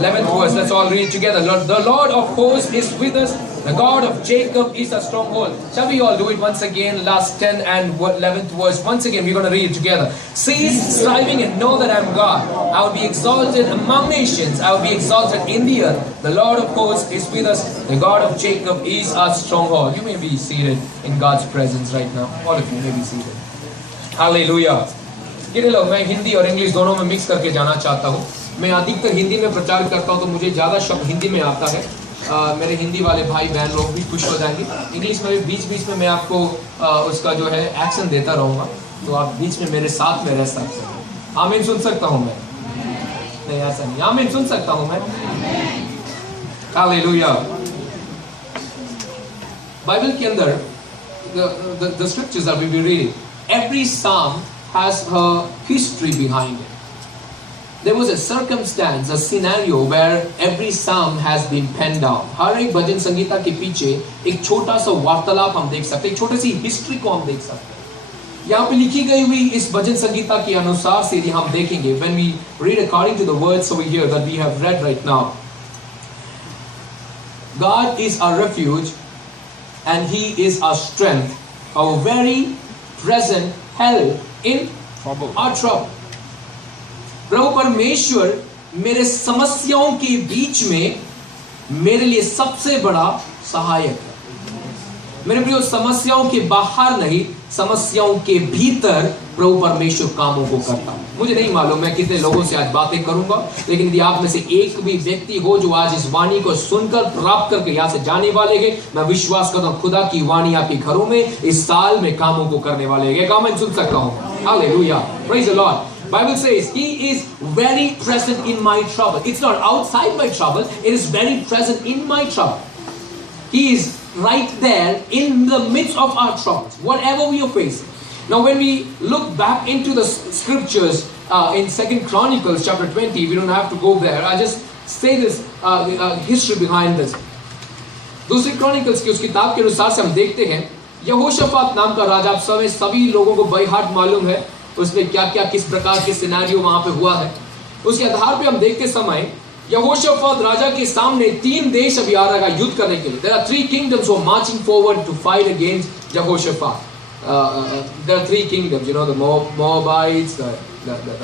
11th verse, let's all read together. The Lord of hosts is with us. The God of Jacob is a stronghold. Shall we all do it once again? Last 10 and 11th verse. Once again, we're going to read it together. Cease striving and know that I am God. I will be exalted among nations. I will be exalted in the earth. The Lord of hosts is with us. The God of Jacob is our stronghold. You may be seated in God's presence right now. All of you may be seated. Hallelujah. कितने लोग, मैं हिंदी और English दोनों में mix करके जाना चाहता हूँ. मैं अधिकतर हिंदी में प्रचार करता हूँ तो मुझे ज़्यादा शब्द हिंदी में आता है. मेरे हिंदी वाले भाई बहन लोग भी खुश हो जाएंगे. इंग्लिश में भी बीच बीच में मैं आपको उसका जो है एक्शन देता रहूँगा, तो आप बीच में मेरे साथ में रह सकते हैं. आमीन सुन सकता हूँ मैं? नहीं, ऐसा नहीं. आमीन सुन सकता हूँ मैं? हालेलुया. बाइबल के अंदर the scriptures that we will read, every psalm has a history behind it. There was a circumstance, a scenario where every psalm has been penned down. हर एक भजन संगीता के पीछे एक छोटा सा वार्तालाप हम देख सकते हैं, एक छोटी सी हिस्ट्री को हम देख सकते हैं. यहाँ पे लिखी गई हुई इस भजन संगीता के अनुसार से यदि हम देखेंगे, when we read according to the words over here that we have read right now, God is our refuge and He is our strength, our very present help in our trouble. प्रभु परमेश्वर मेरे समस्याओं के बीच में मेरे लिए सबसे बड़ा सहायक है. मेरे प्रियो, समस्याओं के बाहर नहीं, समस्याओं के भीतर प्रभु परमेश्वर कामों को करता है. मुझे नहीं मालूम मैं कितने लोगों से आज बातें करूंगा, लेकिन यदि आप में से एक भी व्यक्ति हो जो आज इस वाणी को सुनकर प्राप्त करके यहाँ से जाने वाले हैं, मैं विश्वास करता हूँ खुदा की वाणी आपके घरों में इस साल में कामों को करने वाले हैं. काम मैं सुन सकता हूँ. Hallelujah, praise the Lord. Bible says He is very present in my trouble. It's not outside my trouble, it is very present in my trouble. He is right there in the midst of our troubles, whatever we are facing. Now when we look back into the scriptures in 2 Chronicles chapter 20, we don't have to go there. I just say this history behind this. दूसरी Chronicles की उस किताब के अनुसार से हम देखते हैं, यहोशाफात नाम का राजा, आप सभी लोगों को बाय हार्ट मालूम है उसमें क्या क्या किस प्रकार के सिनेरियो वहां पे हुआ है. उसके आधार पे हम देखते समय यहोशाफात राजा के सामने 3 देश अभी आ रहा है युद्ध करने के लिए. There are 3 kingdoms who are marching forward to fight against Jehoshaphat. There are 3 kingdoms, you know, the Moabites,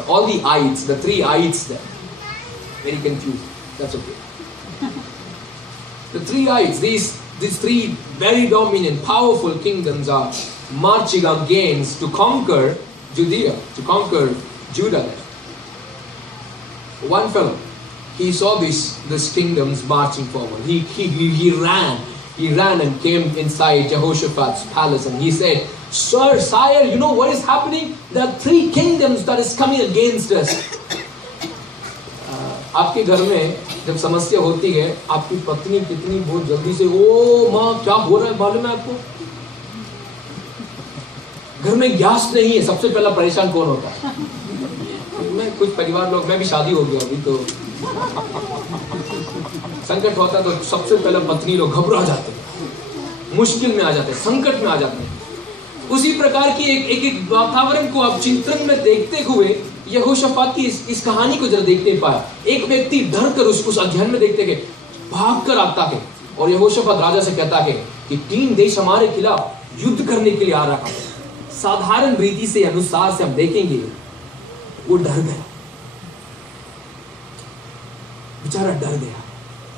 all the ites, the 3 ites there. Very confused. That's okay. The 3 ites, these 3 very dominant, powerful kingdoms are marching against to conquer Judea, to conquer Judah. One fellow, he saw these kingdoms marching forward. He ran and came inside Jehoshaphat's palace and he said, "Sir, sire, you know what is happening? There are 3 kingdoms that is coming against us." आपके घर में जब समस्या होती है, आपकी पत्नी कितनी बहुत जल्दी से, ओ माँ क्या हो रहा है मालूम है आपको? घर में गैस नहीं है, सबसे पहला परेशान कौन होता है? मैं कुछ परिवार लोग, मैं भी शादी हो गया अभी, तो संकट होता है तो सबसे पहले पत्नी लोग घबरा जाते हैं, मुश्किल में आ जाते हैं, संकट में आ जाते हैं. उसी प्रकार की एक वातावरण को आप चिंतन में देखते हुए यहोशाफात की इस कहानी को जरा देखते पाए. एक व्यक्ति डर कर उस अध्ययन में देखते हैं, भाग कर आता है और यहोशाफात राजा से कहता है कि 3 देश हमारे खिलाफ युद्ध करने के लिए आ रहा है. साधारण रीति से अनुसार से हम देखेंगे वो डर गया, बेचारा डर गया.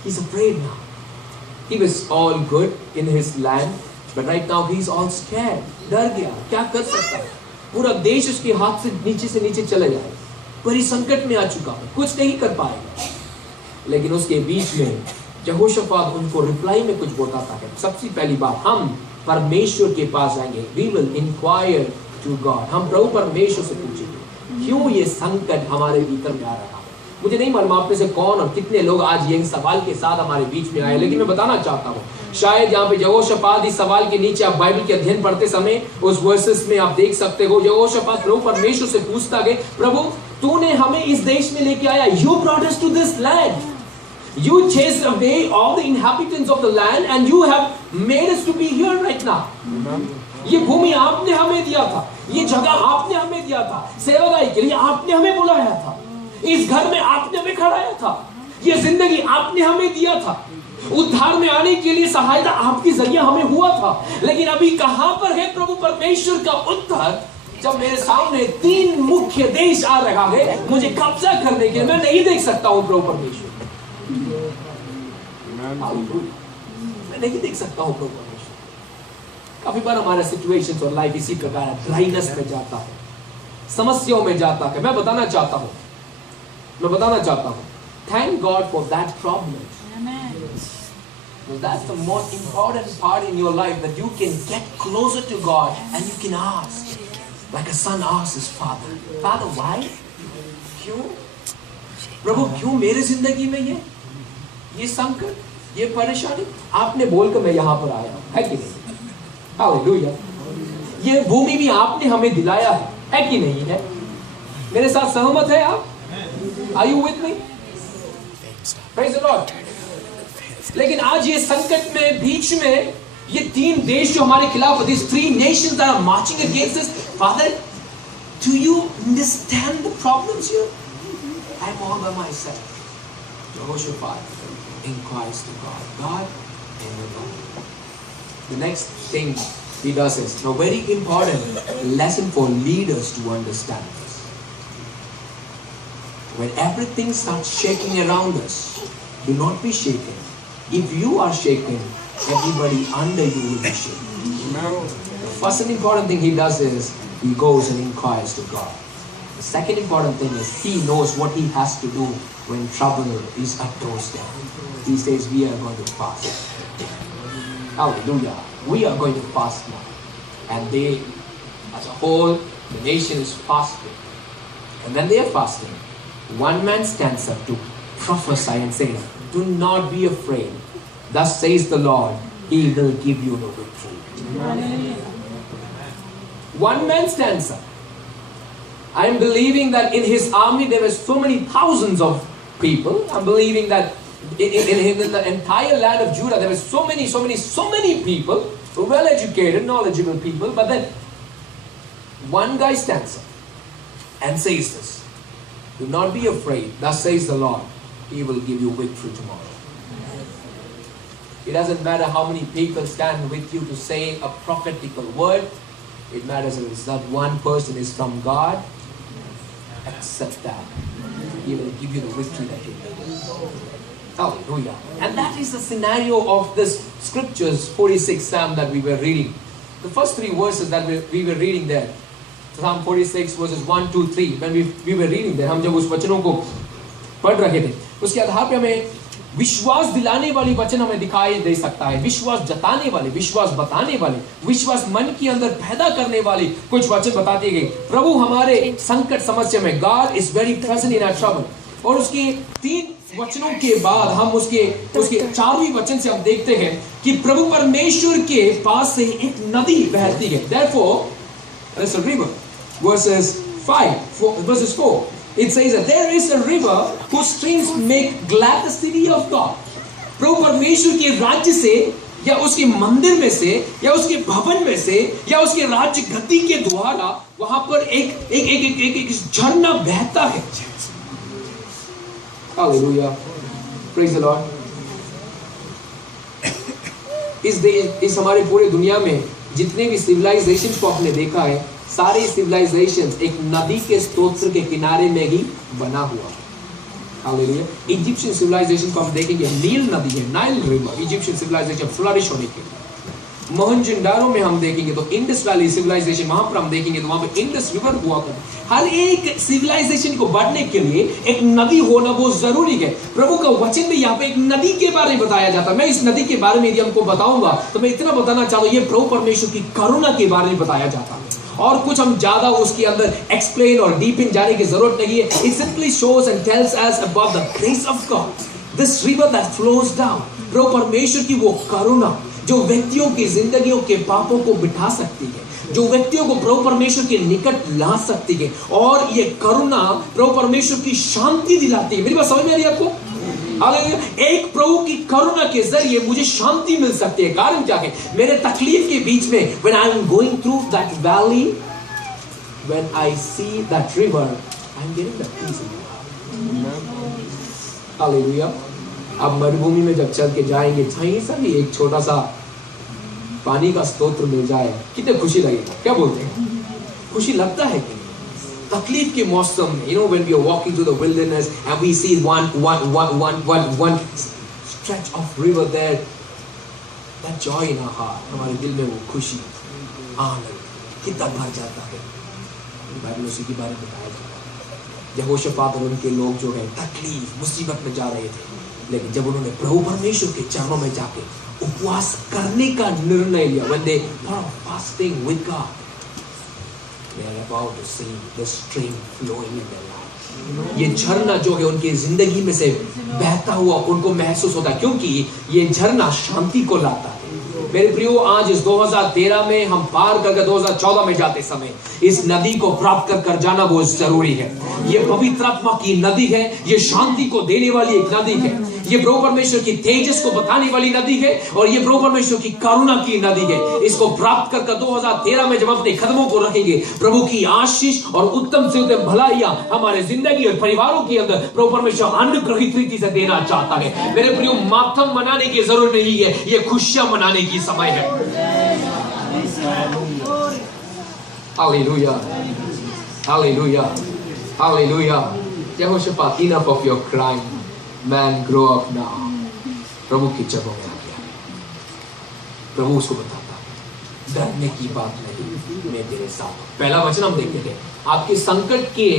He's afraid now. He was all good in his land, but right now he's all scared. डर गया, क्या कर सकता है? पूरा देश उसके हाथ से नीचे चले जाए, बड़ी संकट में आ चुका है, कुछ नहीं कर पाएगा. लेकिन उसके बीच में यहोशाफात उनको रिप्लाई में कुछ बताता है. सबसे पहली बात, हम परमेश्वर के पास जाएंगे. We will inquire to God. हम प्रभु परमेश्वर से पूछेंगे क्यों ये संकट हमारे भीतर में आ रहा है. मुझे नहीं मालूम आप में से कौन और कितने लोग आज ये सवाल के साथ हमारे बीच में आए, लेकिन मैं बताना चाहता हूँ शायद यहाँ पे यहोशाफात इस सवाल के नीचे आप बाइबल के अध्ययन पढ़ते समय उस वर्सेस में आप देख सकते हो यहोशाफात प्रभु परमेश्वर से पूछता है, प्रभु तूने हमें इस देश में लेके आया. You brought us to this land. You chased away all the inhabitants of the land and you have made us to be here right now. ये भूमि आपने हमें दिया था, ये जगह आपने हमें दिया था, सेवकाई के लिए आपने हमें बुलाया था, इस घर में आपने हमें खड़ाया था. ये जिंदगी आपने हमें दिया था, उद्धार में आने के लिए सहायता आपकी जरिए हमें हुआ था, लेकिन अभी कहां पर है प्रभु परमेश्वर का उत्तर? जब मेरे सामने 3 मुख्य देश आ रहा है मुझे कब्जा करने के, मैं नहीं देख सकता हूं प्रभु परमेश्वर, मैं नहीं देख सकता हूं प्रभु परमेश्वर। काफी बार हमारा सिचुएशंस और लाइफ इसी प्रकार है, ड्राइनेस में जाता है, समस्याओं में जाता है। मैं बताना चाहता हूं, thank God for that problem. That's the most important part in your life, that you can get closer to God and you can ask, like a son asks his father, Father, why? क्यों? प्रभु क्यों मेरे जिंदगी में ये संकट, ये परेशानी? आपने बोलकर मैं यहाँ पर आया, है कि नहीं? हालेलुया। ये भूमि भी आपने हमें दिलाया है कि नहीं है? मेरे साथ सहमत है आप? Are you with me? Praise the Lord. लेकिन आज ये संकट में, बीच में ये 3 देश जो हमारे खिलाफ, these 3 nations that are marching against us, Father, do you understand the problems here? I'm all by myself. Jehoshaphat inquires to God, God, and God. The next thing he does is a very important lesson for leaders to understand this. When everything starts shaking around us, do not be shaken. If you are shaken, everybody under you will be shaken. The first and important thing he does is he goes and inquires to God. The second important thing is he knows what he has to do when trouble is at doorstep. He says, we are going to fast. Hallelujah. We are going to fast now. And they, as a whole, the nation is fasting. And when they are fasting, one man stands up to prophesy and say, do not be afraid. Thus says the Lord, He will give you the victory. One man stands up. I am believing that in his army there were so many thousands of people. I'm believing that in the entire land of Judah there were so many people, well-educated, knowledgeable people. But then one guy stands up and says this, do not be afraid. Thus says the Lord, He will give you victory tomorrow. It doesn't matter how many people stand with you to say a prophetical word. It matters is that one person is from God. Accept that. He will give you the victory that you need. Hallelujah. And that is the scenario of this scriptures 46 Psalm that we were reading. The first 3 verses that we were reading there. Psalm 46 verses 1, 2, 3. When we were reading there, हम जब उस वचनों को पढ़ रहे थे, उसके आधार पे हमें विश्वास दिलाने वाली वचन हमें दिखाई दे सकता है, विश्वास जताने वाले, विश्वास बताने वाले, विश्वास मन के अंदर पैदा करने वाली कुछ वचन बताते गए। प्रभु हमारे संकट समस्या में, God is very present in our trouble। और उसके 3 वचनों के बाद हम उसके 4वें वचन से हम देखते हैं कि प्रभु परमेश्वर के पास से एक नदी बहती है। Therefore, there's a river. Verses 4. It says that there is a river whose streams make glad the city of God. प्रभु परमेश्वर के राज्य से, या उसके मंदिर में से, या उसके भवन में से, या उसके राज्य गद्दी के द्वारा वहां पर एक झरना बहता है। Hallelujah. Praise the Lord. इस हमारे पूरे दुनिया में जितने भी सिविलाइजेशन को आपने देखा है, सारे सिविलाइजेशन एक नदी के स्तोत्र के किनारे में ही बना हुआ। हालेलुया। इजिप्शियन सिविलाइजेशन को हम देखेंगे, नील नदी है, Nile river, Egyptian civilisation flourish होने के लिए। मोहनजोदाड़ो में हम देखेंगे तो इंडस वैली सिविलाइजेशन, वहां पर हम देखेंगे तो वहां पर इंडस रिवर हुआ करता। हर एक सिविलाइजेशन को बढ़ने के लिए एक नदी होना बहुत जरूरी है। प्रभु का वचन में यहाँ पे एक नदी के बारे में बताया जाता है। मैं इस नदी के बारे में यदि हमको बताऊंगा तो मैं इतना बताना चाहूँ, ये प्रभु परमेश्वर की करुणा के बारे में बताया जाता है, और कुछ हम ज्यादा उसके अंदर एक्सप्लेन और डीप इन जाने की जरूरत नहीं है। It simply shows and tells us about the grace of God, this river that flows down। प्रभु परमेश्वर की वो करुणा जो व्यक्तियों की जिंदगियों के पापों को मिटा सकती है, जो व्यक्तियों को प्रभु परमेश्वर के निकट ला सकती है, और ये करुणा प्रभु परमेश्वर की शांति दिलाती है। मेरी बात समझ में आ रही है आपको? हालेलुया। एक प्रभु की करुणा के जरिए मुझे शांति मिल सकती है। कारण क्या है? मेरे तकलीफ के बीच में, when I am going through that valley, when I see that river, I am getting that peace in my heart। Hallelujah. अब मरुभूमि में जब चल के जाएंगे, कहीं सा भी एक छोटा सा पानी का स्तोत्र मिल जाए, कितने खुशी लगेगा। क्या बोलते हैं? खुशी लगता है कि तकलीफ के मौसम में, when we are walking through the wilderness and we see one stretch of river there, that joy in our heart, हमारे दिल में वो खुशी, आनंद कितना भर जाता है। बाइबल उसी के बारे में बताया जाता है। यहोशापात और उनके लोग जो है तकलीफ मुसीबत में जा रहे थे, लेकिन जब उन्होंने प्रभु परमेश्वर के चरणों में जाके उपवास करने का निर्णय लिया, when they were fasting with God, they are about to see the stream flowing in their life. ये झरना जो है उनकी जिंदगी में से बहता हुआ उनको महसूस होता है, क्योंकि ये झरना शांति को लाता है। मेरे प्रियो, आज इस 2013 में हम पार करके 2014 में जाते समय इस नदी को प्राप्त कर जाना बहुत जरूरी है। ये पवित्र आत्मा की नदी है, ये शांति को देने वाली एक नदी है, ये प्रभु परमेश्वर की तेजस को बताने वाली नदी है, और ये प्रभु परमेश्वर की करुणा की नदी है। इसको प्राप्त कर 2013 में जब अपने कदमों को रखेंगे, प्रभु की आशीष और उत्तम से उत्तम भलाइयां हमारे जिंदगी और परिवारों के अंदर प्रभु परमेश्वर अनुग्रहित रीति से देना चाहता है। मेरे प्रियो, मातम मनाने की जरूरत नहीं है, ये खुशियां मनाने की समय है। Hallelujah, hallelujah, hallelujah. यहोशापात, enough of your crying, man, grow up now. प्रभु की जगह में आ गया। प्रभु उसको बताता है, डरने की बात नहीं, मैं तेरे साथ हूं। पहला वचन हम देखते थे, आपके संकट के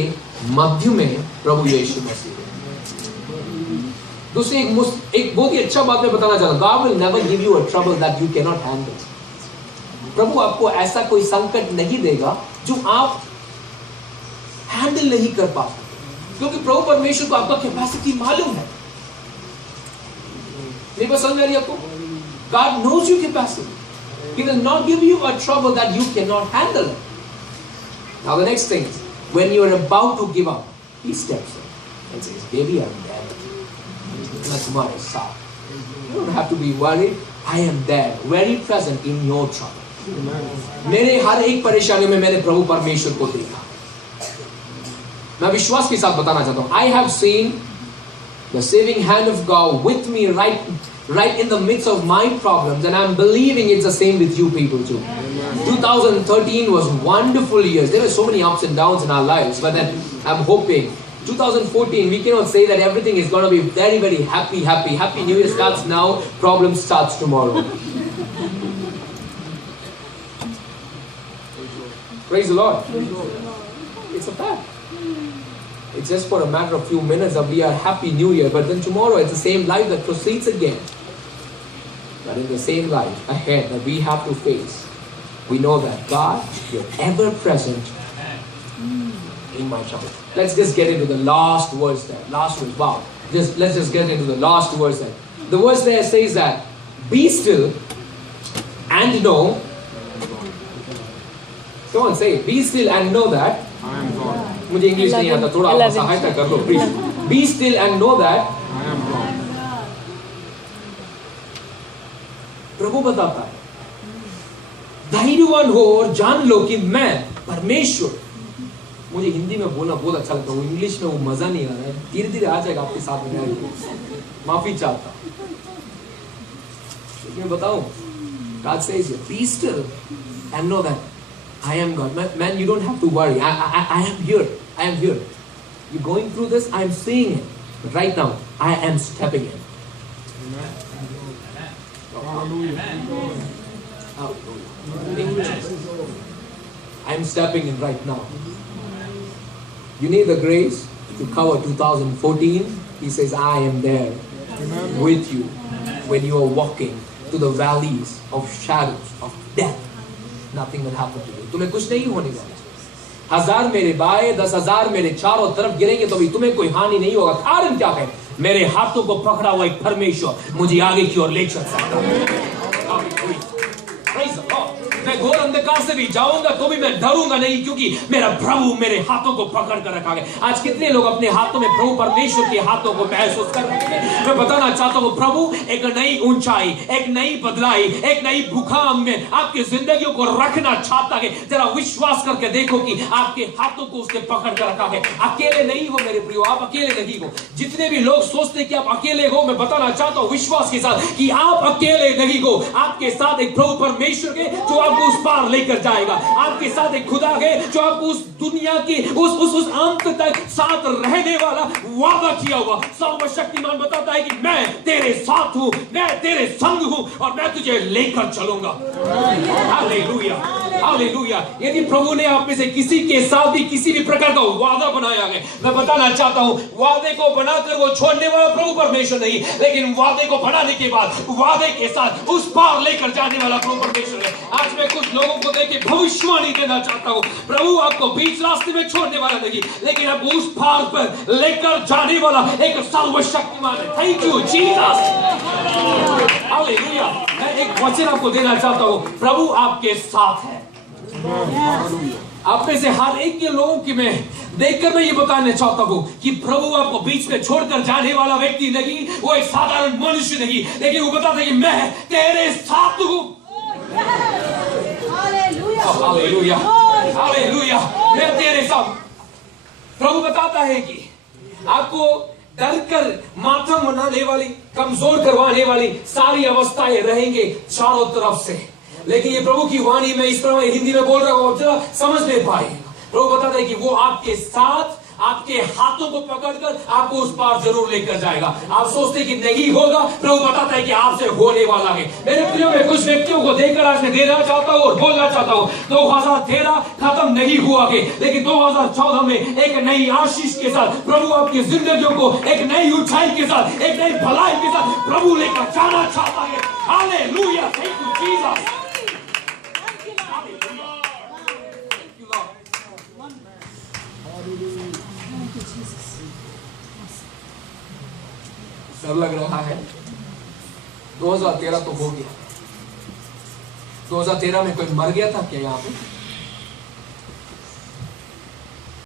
मध्य में प्रभु यीशु मसीह है। दूसरी एक बहुत ही अच्छा बात मैं बताना चाहता हूं, God will never give you a trouble that you cannot handle. प्रभु आपको ऐसा कोई संकट नहीं देगा जो आप हैंडल नहीं कर पाते, क्योंकि प्रभु परमेश्वर को आपका कैपेसिटी मालूम है। मेरी बात समझ में आ रही है आपको? God knows your capacity. He will not give you a trouble that you cannot handle. Now the next thing, when you are about to give up, he steps in and says, "Baby, I'm there. मैं तुम्हारे साथ." You don't have to be worried. I am there, very present in your trouble. मेरे हर एक परेशानी में मैंने प्रभु परमेश्वर को देखा। मैं विश्वास के साथ बताना चाहता हूँ, I have seen the saving hand of God with me right in the midst of my problems, and I'm believing it's the same with you people too. 2013 was wonderful years. There were so many ups and downs in our lives, but then I'm hoping 2014, we cannot say that everything is going to be very, very happy. Happy New Year starts now, problem starts tomorrow. Praise the Lord. It's a fact. It's just for a matter of few minutes that we are happy New Year, but then tomorrow it's the same life that proceeds again. But in the same life ahead that we have to face, we know that God is ever present in my trouble. Let's just get into the last verse there. Last verse. Wow. Let's just get into the last verse there. The verse there says that, "Be still and know." Come on, say it. Be still and know that I am God. मुझे English नहीं आता, थोड़ा आप सहायता कर लो please. Be still and know that I am God. प्रभु बताता है, धैर्यवान हो और जान लो कि मैं परमेश्वर। मुझे हिंदी में बोलना बहुत अच्छा लगता है, वो इंग्लिश में वो मजा नहीं आ रहा है, धीरे धीरे आ जाएगा आपके साथ में। माफी चाहता हूं, लेकिन बताऊं, God says, "Be still and know that I am God." Man, you don't have to worry. I am here. I am here. You're going through this. I am seeing it. But right now, I am stepping in. Hallelujah. Hallelujah. I am stepping in right now. You need the grace to cover 2014. He says, "I am there with you when you are walking to the valleys of shadows of death. Nothing will happen to you." तुम्हें कुछ नहीं होने वाला। 1000 मेरे बाएं, 10,000 मेरे चारों तरफ गिरेंगे तो भी तुम्हें कोई हानि नहीं होगा। कारण क्या है? मेरे हाथों को पकड़ा हुआ एक परमेश्वर मुझे आगे की ओर ले चल सकता है। मैं घोर अंधकार से भी जाऊंगा तो भी मैं डरूंगा नहीं, क्योंकि मेरा प्रभु मेरे हाथों को पकड़ कर रखा है। आज कितने लोग अपने हाथों में प्रभु परमेश्वर के हाथों को महसूस कर रहे हैं? मैं बताना चाहता हूं, प्रभु एक नई ऊंचाई, एक नई बदलाई, एक नई मुकाम में आपकी जिंदगियों को रखना चाहता है। जरा विश्वास करके देखो कि आपके हाथों को उसने पकड़ कर रखा है। अकेले नहीं हो मेरे प्रियो, आप अकेले नहीं हो। जितने भी लोग सोचते कि आप अकेले हो, मैं बताना चाहता हूं विश्वास के साथ कि आप अकेले नहीं हो। आपके साथ एक प्रभु परमेश्वर के जो आपको उस पार लेकर जाएगा। आपके साथ एक खुदा है जो आपको उस दुनिया की उस अंत तक साथ रहने वाला वादा किया हुआ सर्वशक्तिमान बताता है कि मैं तेरे साथ हूं, मैं तेरे संग हूं और मैं तुझे लेकर चलूंगा। Hallelujah, hallelujah. यदि प्रभु ने आप में से किसी के साथ भी किसी भी प्रकार का वादा बनाया है, मैं बताना चाहता हूं वादे को बनाकर वो छोड़ने वाला प्रभु परमेश्वर नहीं, लेकिन वादे को बनाने के बाद वादे के साथ उस पार लेकर जाने वाला प्रभु परमेश्वर है। आज मैं कुछ लोगों को देख के भविष्यवाणी देना चाहता हूं, प्रभु आपको बीच रास्ते में छोड़ने वाला नहीं, लेकिन आपको उस पार पर लेकर जाने वाला एक सर्वशक्तिमान है। Thank you Jesus, hallelujah. मैं एक वचन आपको देना चाहता हूं, प्रभु आपके साथ है। आप में से हर एक के लोगों की मैं देखकर मैं ये बताना चाहता हूं कि प्रभु आपको बीच में छोड़कर जाने वाला व्यक्ति नहीं, वो एक साधारण मनुष्य नहीं, लेकिन वो बताता है कि मैं तेरे साथ हूं। हालेलुया, हालेलुया, मैं तेरे साथ। प्रभु बताता है कि आपको डर कर माथा मुड़ाने वाली, कमजोर करवाने वाली सारी अवस्थाएं रहेंगे चारों तरफ से, लेकिन ये प्रभु की वाणी में इस तरह हिंदी में बोल रहा हूं, जरा समझ ले पाए। प्रभु बताता है कि वो आपके साथ आपके हाथों को पकड़कर आपको उस पार जरूर लेकर जाएगा। आप सोचते कि नहीं होगा, प्रभु बताता है कि आपसे होने वाला है। मेरे प्रियो, में कुछ व्यक्तियों को देखकर आज मैं देना चाहता हूं और बोलना चाहता हूं, 2013 खत्म नहीं हुआ है, लेकिन 2014 में एक नई आशीष के साथ प्रभु आपकी जिंदगियों को एक नई ऊंचाई के साथ, एक नई भलाई के साथ प्रभु लेकर जाना चाहता है। Hallelujah, thank you Jesus. डर लग रहा है। 2013 तो हो गया। 2013 में कोई मर गया था क्या यहाँ पे?